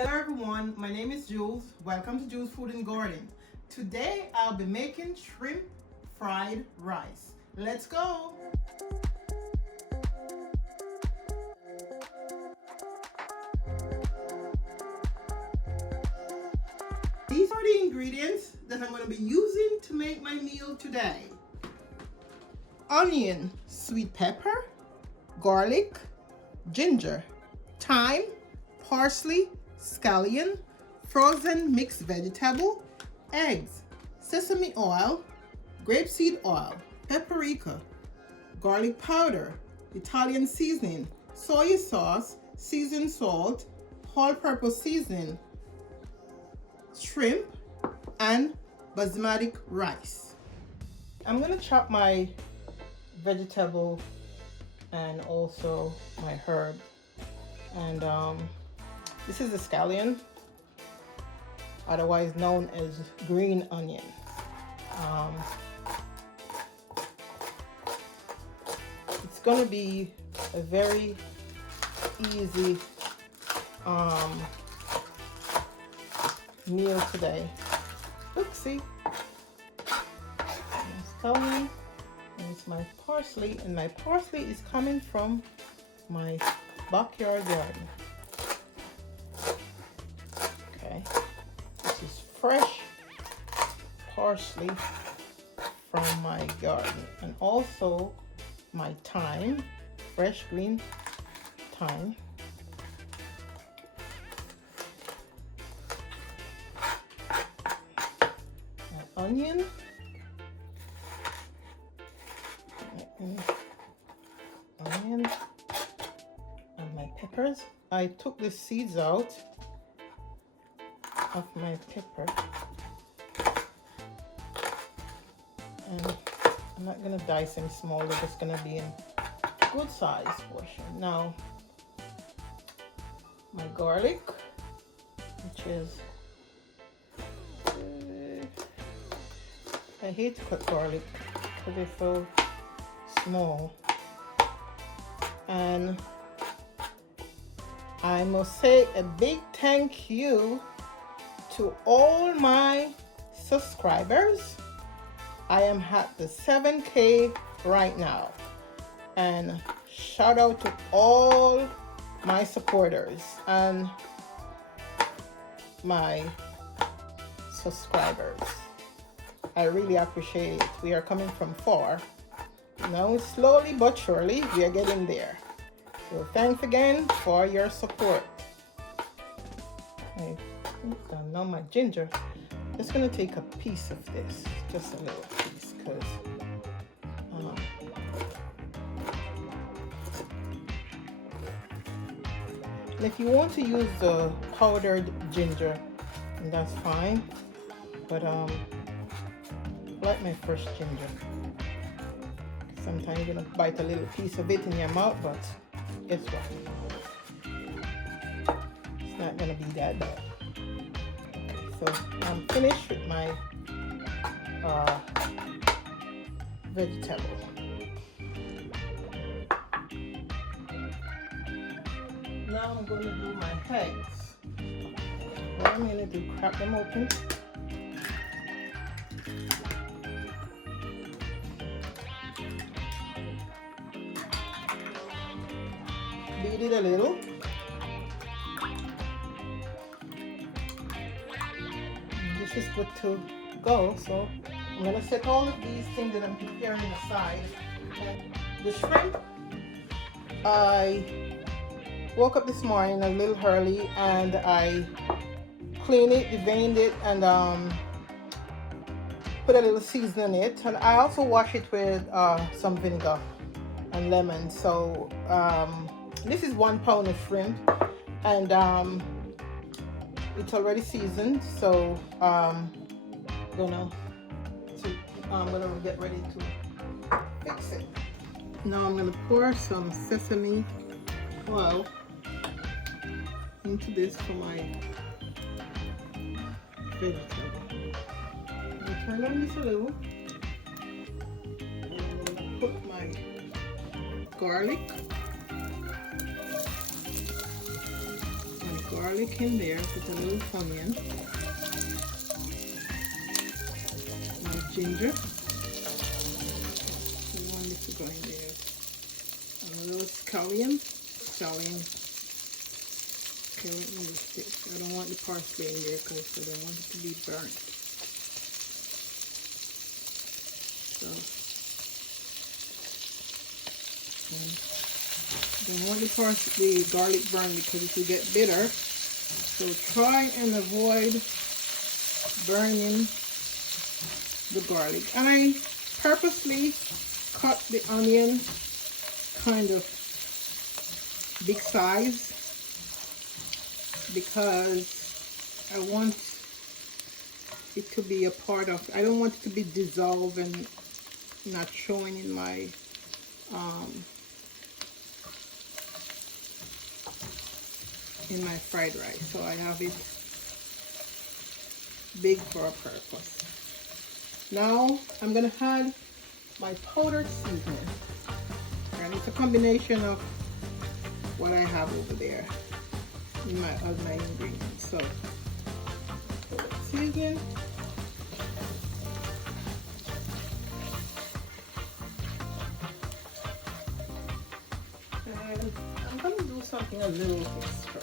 Hello everyone, my name is Jules. Welcome to Jules Food and Garden. Today I'll be making shrimp fried rice. Let's go! These are the ingredients that I'm going to be using to make my meal today. Onion, sweet pepper, garlic, ginger, thyme, parsley, scallion, frozen mixed vegetable, eggs, sesame oil, grapeseed oil, paprika, garlic powder, Italian seasoning, soy sauce, seasoned salt, all-purpose seasoning, shrimp, and basmati rice. I'm gonna chop my vegetable and also my herb, and this is the scallion, otherwise known as green onion. It's gonna be a very easy meal today. Oopsie. Scallion, and it's my parsley, and my parsley is coming from my backyard garden. Okay, this is fresh parsley from my garden, and also my thyme, fresh green thyme. My onion. Onion and my peppers. I took the seeds out of my pepper, and I'm not gonna dice them small, they're just gonna be in good size portion. Now my garlic, which is I hate to cut garlic because they're so small, and I must say a big thank you to all my subscribers. I am at the 7K right now, and shout out to all my supporters and my subscribers. I really appreciate it. We are coming from far. Now slowly but surely we are getting there. So thanks again for your support. Now my ginger. Just gonna take a piece of this, just a little piece, because if you want to use the powdered ginger, that's fine. But I like my fresh ginger. Sometimes you're gonna bite a little piece of it in your mouth, but guess what? It's not gonna be that bad. So I'm finished with my vegetable. Now I'm going to do my eggs. What I'm going to do, crack them open. Beat it a little. This is good to go, so I'm going to set all of these things that I'm preparing aside. And the shrimp, I woke up this morning a little early and I cleaned it, deveined it, and put a little seasoning in it. And I also wash it with some vinegar and lemon. So this is 1 pound of shrimp, and it's already seasoned. So I'm gonna get ready to fix it. Now I'm gonna pour some sesame oil into this for my vegetable. I'll turn on this a little. And I'm gonna put my garlic. garlic in there, put a little onion, my ginger. We want this to go in there. And a little scallion. Okay, let me stick. I don't want the parsley in there because I don't want it to be burnt. So, don't want the garlic burned because it will get bitter. So try and avoid burning the garlic. And I purposely cut the onion kind of big size because I want it to be a part of, I don't want it to be dissolved and not showing in my fried rice. So I have it big for a purpose. Now I'm gonna add my powdered seasoning, and it's a combination of what I have over there in my ingredients. So seasoning, and I'm gonna do something a little extra.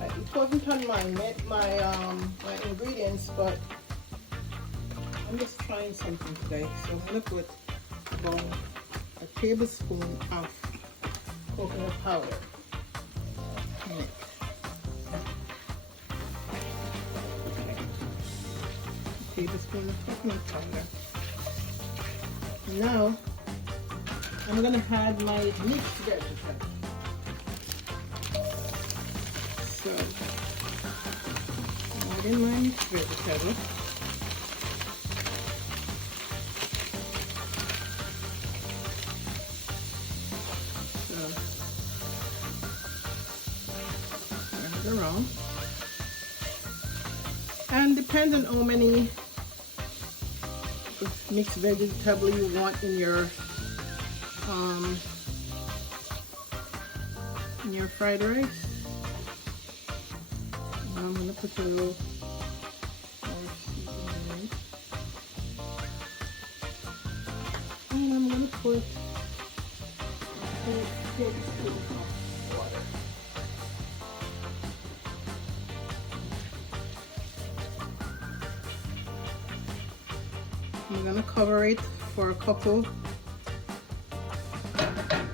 It wasn't on my ingredients, but I'm just trying something today. So I'm gonna put about a tablespoon of coconut powder in it. A tablespoon of coconut powder. Now I'm gonna add my mixed vegetables. So add in my mixed vegetables. Around, and depends on how many mixed vegetable you want in your fried rice. I'm gonna put a little more seasoning in it, and I'm gonna put a tablespoon of water. I'm gonna cover it for a couple,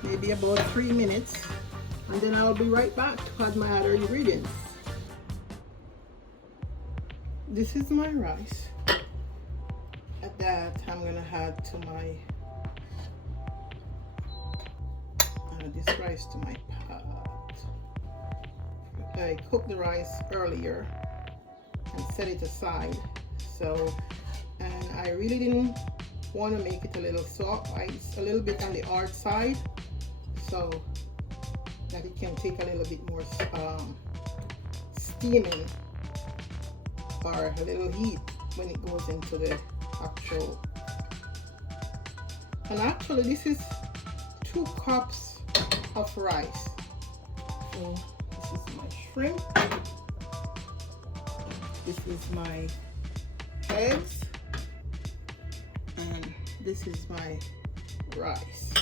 maybe about 3 minutes, and then I'll be right back to add my other ingredients. This is my rice. At that, I'm gonna add to my this rice to my pot. I cooked the rice earlier and set it aside. So. And I really didn't want to make it a little soft. It's a little bit on the hard side, so that it can take a little bit more steaming or a little heat when it goes into the actual. And actually, this is 2 cups of rice. So this is my shrimp. This is my eggs. And this is my rice.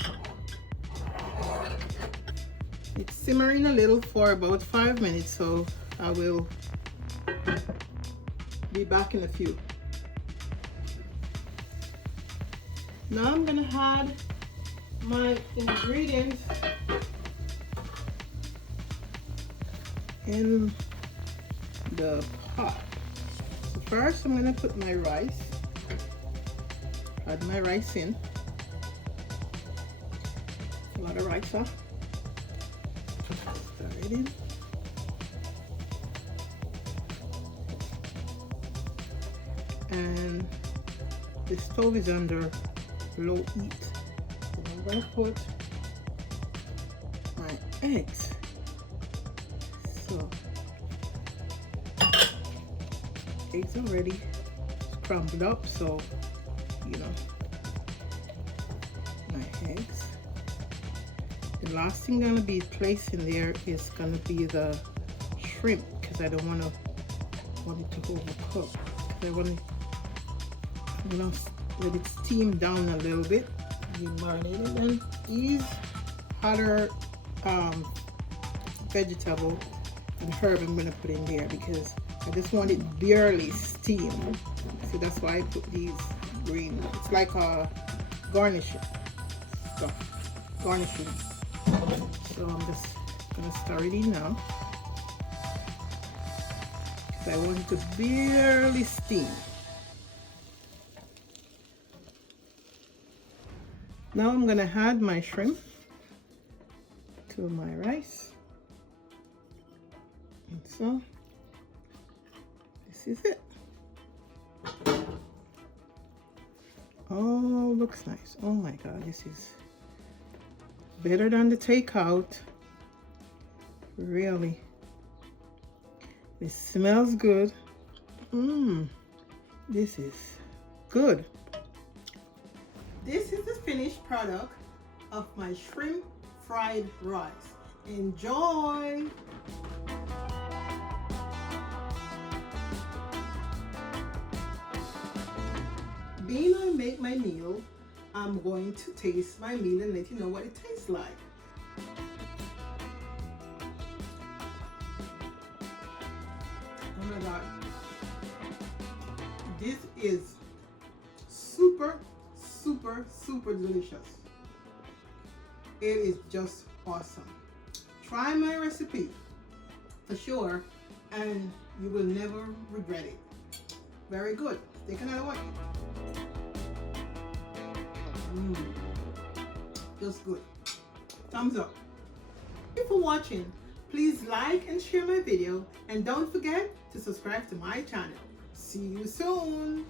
It's simmering a little for about 5 minutes, so I will be back in a few. Now I'm gonna add my ingredients in the pot. So first I'm gonna put my rice. Add my rice in. A lot of rice, huh? Stir it in. And the stove is under low heat. So I'm gonna put my eggs. So eggs are already scrambled up, so you know, my eggs. The last thing gonna be placed in there is gonna be the shrimp because I don't want it to overcook. I want to let it steam down a little bit. You marinate it, and these other vegetable and herb I'm gonna put in there because I just want it barely steamed. So that's why I put these green. It's like a garnishing stuff. Garnishing. So I'm just gonna stir it in now. Because I want it to barely steam. Now I'm gonna add my shrimp to my rice. And so this is it. Oh, looks nice. Oh my God, this is better than the takeout. Really. It smells good. This is good. This is the finished product of my shrimp fried rice. Enjoy! Being I make my meal, I'm going to taste my meal and let you know what it tastes like. Oh my God. This is super delicious. It is just awesome. Try my recipe for sure and you will never regret it. Very good. Take another one. Just good. Thumbs up. Thank you for watching. Please like and share my video and don't forget to subscribe to my channel. See you soon.